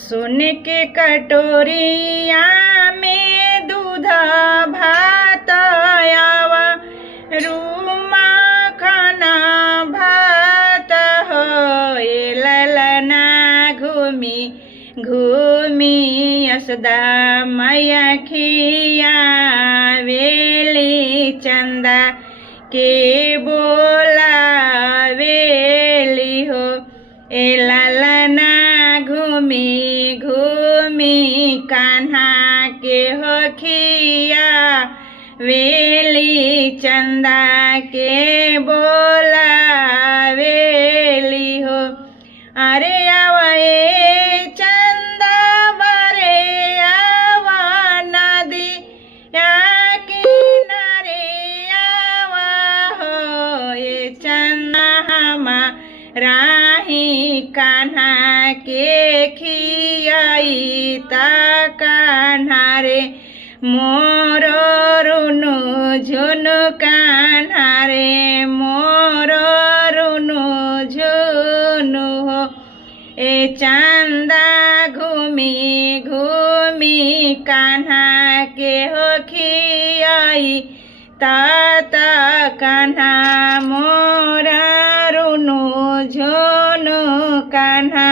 सोने के कटोरिया में दूध भात आवा रूमा खाना भात हो ललना घूमी घूमी यसदा मैया खिया वेली चंदा के बोला वेली हो ए ललना घूमी घूमी कान्हा के हो खिया वेली चंदा के बोला वेली हो अरे आवे चंदा बारे आवा नदी या किनारे आवा हो ये चंदा हमारा ही कान्हा के खियाई ता कान्हा रे मोरो रुनु झुनु कान्हा रे मोरो रुनु झुनु हो ए चंदा घूमी घूमी कान्हा के हो खियाई तात कान्हा मोरा रुनु झुनु कान्हा